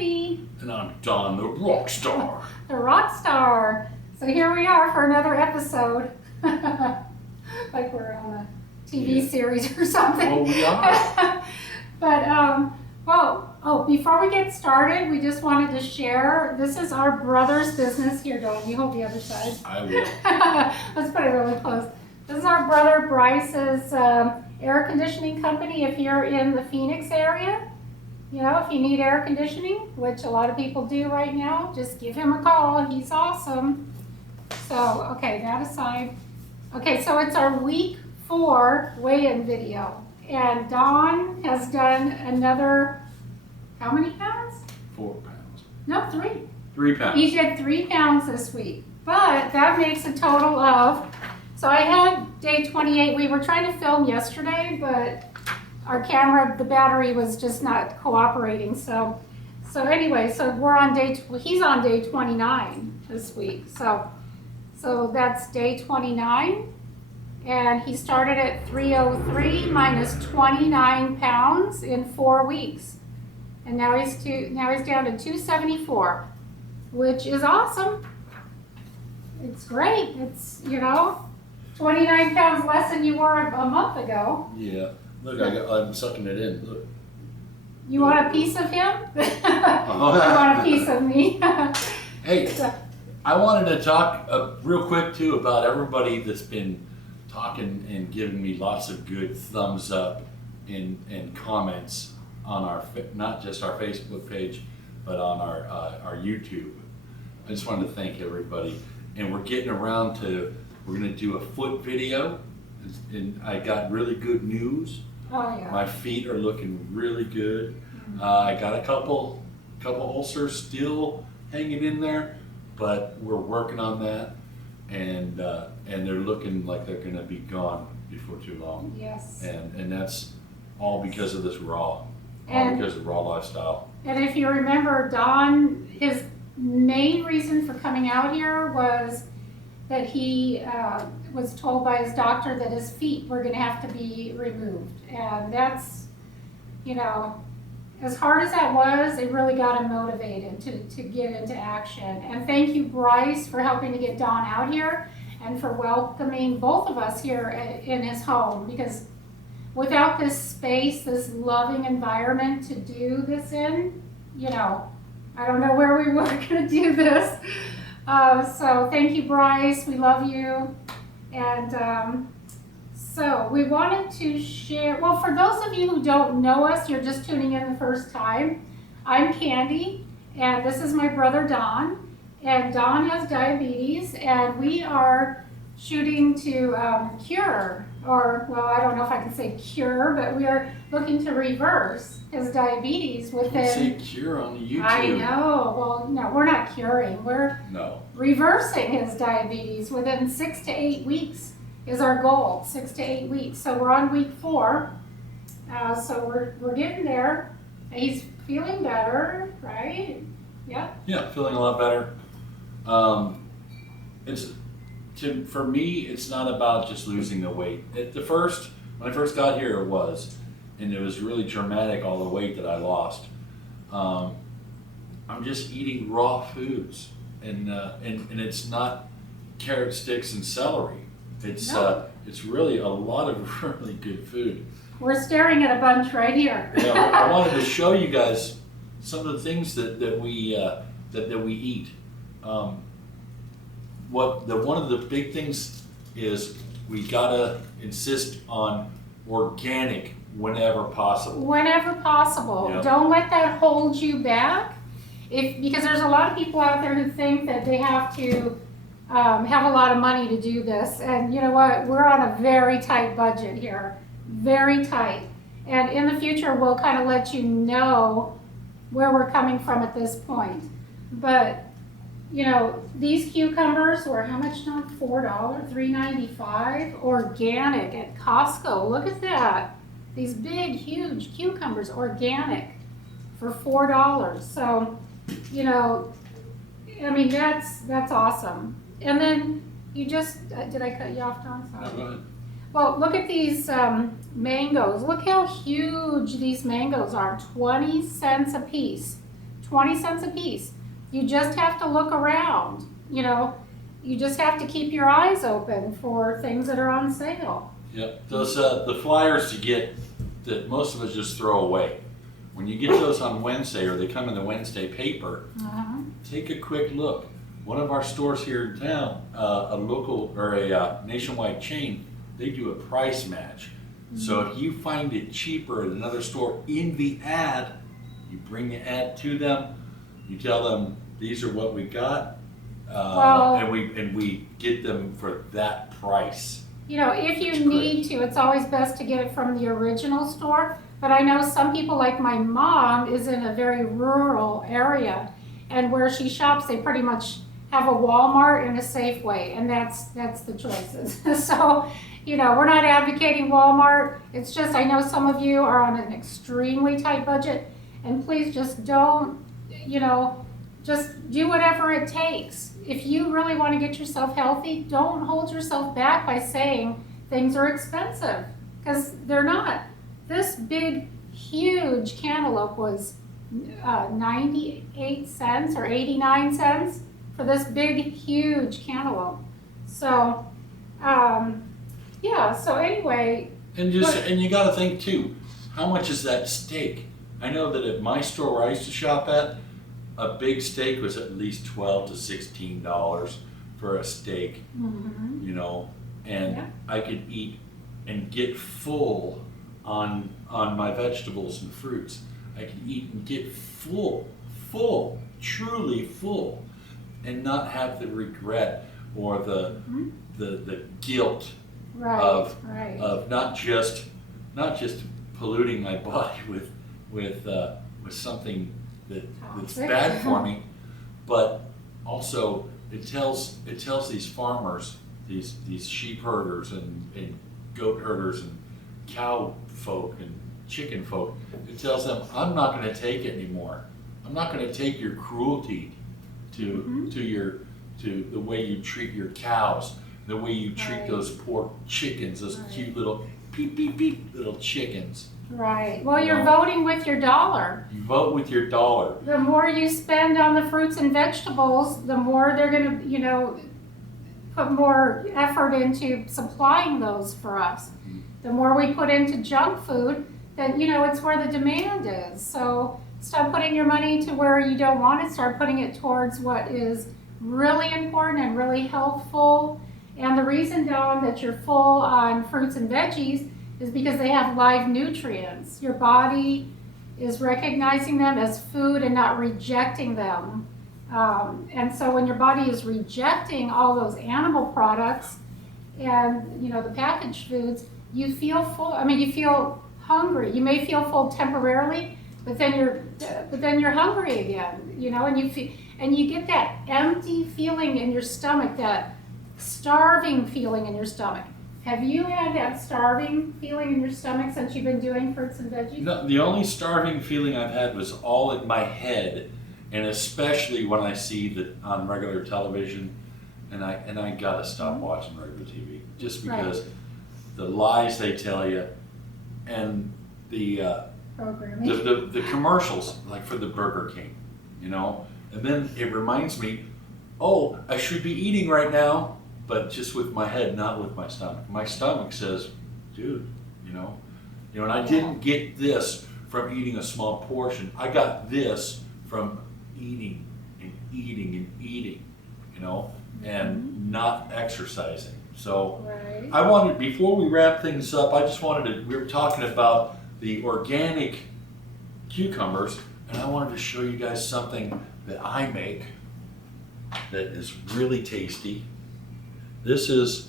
Candy. And I'm Don, the rock star. The rock star. So here we are for another episode. Like we're on a TV series or something. Well, we are. But, before we get started, we just wanted to share, this is our brother's business. Here, Don, you hold the other side. I will. Let's put it really close. This is our brother Bryce's air conditioning company. If you're in the Phoenix area, you know, if you need air conditioning, which a lot of people do right now, just give him a call. He's awesome. So, okay, that aside. Okay, so it's our week 4 weigh-in video. And Don has done another, how many pounds? 4 pounds. No, 3. 3 pounds. He did 3 pounds this week. But that makes a total of, so I had day 28. We were trying to film yesterday, but our camera, the battery was just not cooperating. So anyway, so we're on he's on day 29 this week. So that's day 29. And he started at 303 minus 29 pounds in 4 weeks. And now he's down to 274, which is awesome. It's great. It's, 29 pounds less than you were a month ago. Yeah. Look, I'm sucking it in. Look. You want a piece of him? You want a piece of me? Hey, I wanted to talk real quick too about everybody that's been talking and giving me lots of good thumbs up and comments on our, not just our Facebook page, but on our YouTube. I just wanted to thank everybody. And we're getting around to, we're going to do a foot video. And I got really good news. Oh yeah. My feet are looking really good. I got a couple ulcers still hanging in there, but we're working on that, and they're looking like they're going to be gone before too long. Yes. And that's all because of this raw, because of raw lifestyle. And if you remember, Don, his main reason for coming out here was that he was told by his doctor that his feet were going to have to be removed. And that's, as hard as that was, it really got him motivated to get into action. And thank you, Bryce, for helping to get Don out here and for welcoming both of us here in his home. Because without this space, this loving environment to do this in, I don't know where we were going to do this. So thank you, Bryce. We love you. And so we wanted to share, well, for those of you who don't know us, you're just tuning in the first time, I'm Candy, and this is my brother Don. And Don has diabetes, and we are shooting to cure, or, well, I don't know if I can say cure, but we are looking to reverse his diabetes within... Say cure on YouTube. I know. Well, no, we're not curing. We're reversing his diabetes within 6 to 8 weeks is our goal. 6 to 8 weeks. So we're on week 4. So we're getting there. He's feeling better, right? Yeah. Yeah, feeling a lot better. For me, it's not about just losing the weight. When I first got here, it was. And it was really dramatic, all the weight that I lost. I'm just eating raw foods, and it's not carrot sticks and celery. It's really a lot of really good food. We're staring at a bunch right here. I wanted to show you guys some of the things that we eat. One of the big things is we gotta insist on organic. Whenever possible. Whenever possible. Yep. Don't let that hold you back. Because there's a lot of people out there who think that they have to have a lot of money to do this. And you know what? We're on a very tight budget here. Very tight. And in the future, we'll kind of let you know where we're coming from at this point. But, these cucumbers were how much now? $4, $3.95. Organic at Costco. Look at that. These big, huge cucumbers, organic, for $4. So, that's awesome. And then you just, did I cut you off, Don? No, go ahead. Well, look at these mangoes. Look how huge these mangoes are. 20 cents a piece. 20 cents a piece. You just have to look around, you know, you just have to keep your eyes open for things that are on sale. Yep, those, the flyers you get that most of us just throw away. When you get those on Wednesday, or they come in the Wednesday paper, take a quick look. One of our stores here in town, a local or a nationwide chain, they do a price match. So if you find it cheaper at another store in the ad, you bring the ad to them, you tell them these are what we got, and we get them for that price. You know, if you need to, it's always best to get it from the original store. But I know some people, like my mom, is in a very rural area, and where she shops, they pretty much have a Walmart and a Safeway, and that's the choices. So, you know, we're not advocating Walmart. It's just, I know some of you are on an extremely tight budget, and please just don't, you know, just do whatever it takes. If you really want to get yourself healthy, don't hold yourself back by saying things are expensive, because they're not. This big, huge cantaloupe was 98 cents or 89 cents for this big, huge cantaloupe. So, yeah, so anyway. And you gotta think too, how much is that steak? I know that at my store where I used to shop at, a big steak was at least $12 to $16 for a steak, you know, and I could eat and get full on my vegetables and fruits. I could eat and get full, truly full, and not have the regret or the guilt of not just polluting my body with something that's bad for me, but also it tells these farmers, these sheep herders and goat herders and cow folk and chicken folk, it tells them, I'm not going to take it anymore. I'm not going to take your cruelty to the way you treat your cows, the way you treat those poor chickens, those cute little beep beep beep little chickens. Right. Well, you're voting with your dollar. You vote with your dollar. The more you spend on the fruits and vegetables, the more they're going to, you know, put more effort into supplying those for us. The more we put into junk food, then, you know, it's where the demand is. So stop putting your money to where you don't want it. Start putting it towards what is really important and really healthful. And the reason, Dawn, that you're full on fruits and veggies is because they have live nutrients. Your body is recognizing them as food and not rejecting them. And so when your body is rejecting all those animal products and, you know, the packaged foods, you feel full. I mean, you feel hungry. You may feel full temporarily, but then you're hungry again, you know, and you get that empty feeling in your stomach, that starving feeling in your stomach. Have you had that starving feeling in your stomach since you've been doing fruits and veggies? No, the only starving feeling I've had was all in my head, and especially when I see that on regular television, and I gotta stop watching regular TV just because the lies they tell you, and the programming, the commercials, like for the Burger King, you know, and then it reminds me, oh, I should be eating right now, but just with my head, not with my stomach. My stomach says, dude, you know, and I didn't get this from eating a small portion. I got this from eating and eating and eating, you know, and not exercising. So I wanted, before we wrap things up, we were talking about the organic cucumbers, and I wanted to show you guys something that I make that is really tasty. This is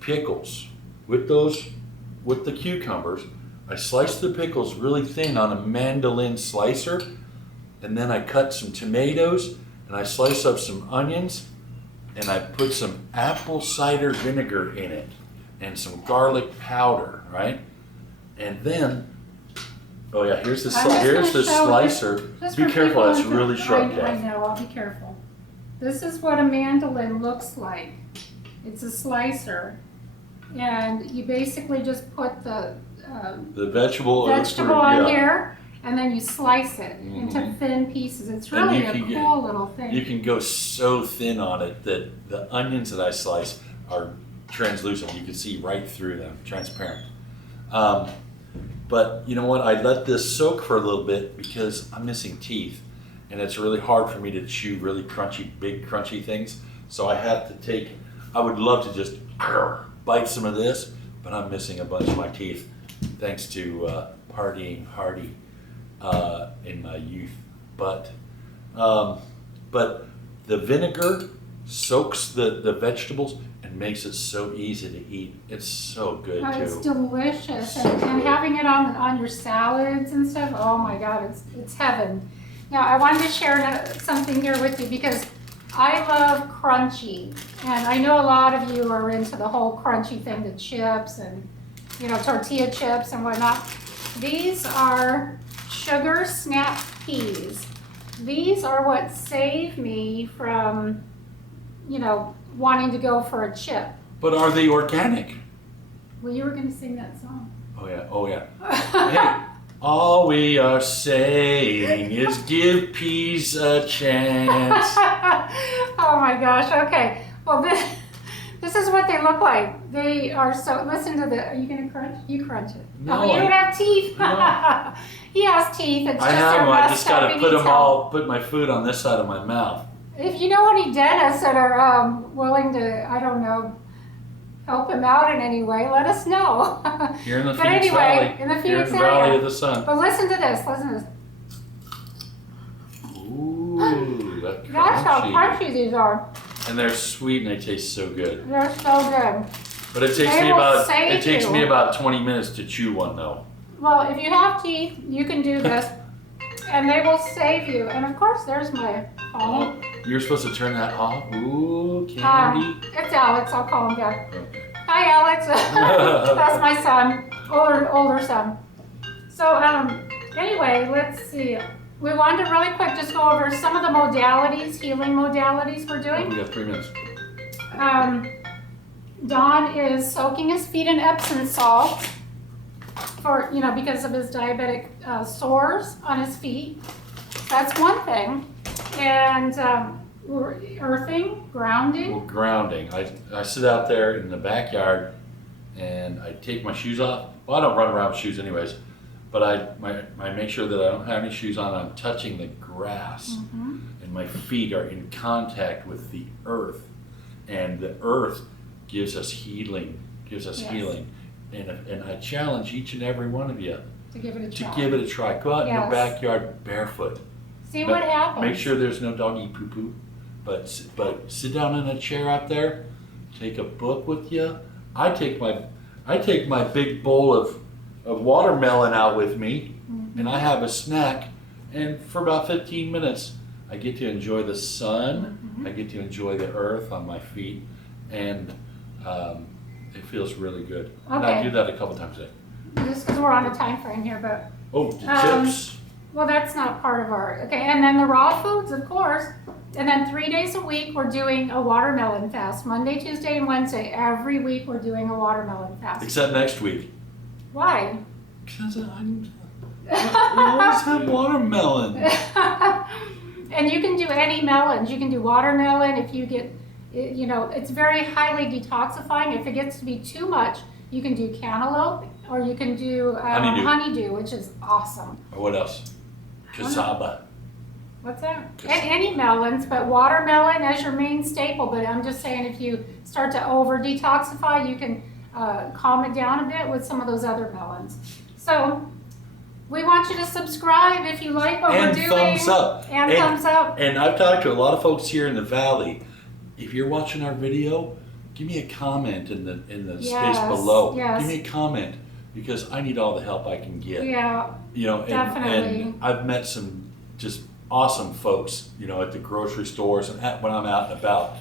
pickles with the cucumbers. I slice the pickles really thin on a mandolin slicer, and then I cut some tomatoes, and I slice up some onions, and I put some apple cider vinegar in it, and some garlic powder, right? And then, oh yeah, here's the slicer. Be careful, it's really sharp. I know, I'll be careful. This is what a mandolin looks like. It's a slicer, and you basically just put the vegetable on here, and then you slice it into thin pieces. It's And really you a can cool little thing. You can go so thin on it that the onions that I slice are translucent. You can see right through them, transparent. But you know what? I let this soak for a little bit because I'm missing teeth, and it's really hard for me to chew really crunchy, big crunchy things. So I have to take, I would love to just bite some of this, but I'm missing a bunch of my teeth thanks to partying hardy in my youth. But the vinegar soaks the vegetables and makes it so easy to eat. It's so good too. It's delicious, So and good. having it on your salads and stuff. Oh my God, it's heaven. Now I wanted to share something here with you because I love crunchy, and I know a lot of you are into the whole crunchy thing, the chips and tortilla chips and whatnot. These are sugar snap peas. These are what save me from, wanting to go for a chip. But are they organic? Well, you were going to sing that song. Oh yeah, oh yeah. Hey, all we are saying is give peas a chance. Oh my gosh, okay. Well, this is what they look like. They are so, listen to the, are you going to crunch? You crunch it. No, Oh, you don't have teeth. No. He has teeth. It's I just have they're them. I messed just up. got to He put needs them help. put my food on this side of my mouth. If you know any dentists that are willing to, I don't know, help him out in any way, let us know. Here in the But Phoenix anyway, Valley. in the Here Phoenix in the Valley area. of the Sun. But listen to this. Listen to this. Ooh, that That's how crunchy. crunchy these are. And they're sweet and they taste so good. They're so good. But it takes They me will about save you. 20 minutes to chew one though. Well, if you have teeth, you can do this, and they will save you. And of course, there's my phone. You're supposed to turn that off. Ooh, candy. It's Alex. I'll call him back. Okay. Hi, Alex. That's my son, older son. So, anyway, let's see. We wanted to really quick just go over some of the modalities, healing modalities we're doing. We got 3 minutes. Don is soaking his feet in Epsom salt for, because of his diabetic sores on his feet. That's one thing. And we're earthing, grounding. Well, grounding. I sit out there in the backyard and I take my shoes off. Well, I don't run around with shoes anyways, but I make sure that I don't have any shoes on. I'm touching the grass and my feet are in contact with the earth. And the earth gives us healing, healing. And I challenge each and every one of you To give it a try. Go out in your Yes. backyard barefoot. See what happens. Make sure there's no doggy poo-poo. But sit down in a chair out there, take a book with you. I take my big bowl of watermelon out with me, and I have a snack. And for about 15 minutes, I get to enjoy the sun. I get to enjoy the earth on my feet, and it feels really good. And I Okay. do that a couple times a day. Just because we're on a time frame here, but Oh, the chips. well, that's not part of our, okay. And then the raw foods, of course. And then 3 days a week, we're doing a watermelon fast. Monday, Tuesday, and Wednesday. Every week, we're doing a watermelon fast. Except next week. Why? Because we always have watermelon. And you can do any melons. You can do watermelon if you get, it's very highly detoxifying. If it gets to be too much, you can do cantaloupe or you can do honeydew, which is awesome. Or what else? Cassava. What's that? Any melons, but watermelon as your main staple. But I'm just saying if you start to over detoxify, you can calm it down a bit with some of those other melons. So we want you to subscribe if you like what we're doing. Thumbs up. And thumbs up. And I've talked to a lot of folks here in the valley. If you're watching our video, give me a comment in the space below. Yes. Give me a comment because I need all the help I can get. Yeah, definitely. And I've met some just awesome folks, at the grocery stores and when I'm out and about.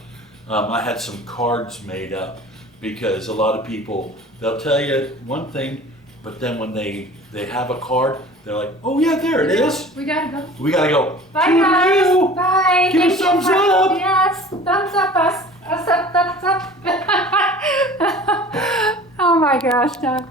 I had some cards made up because a lot of people, they'll tell you one thing, but then when they have a card, they're like, oh yeah, there it is. We gotta go. We gotta go. Bye guys. Toodaloo. Bye. Give us thumbs up. Yes, thumbs up us. Us up, thumbs up. Oh my gosh, Doug.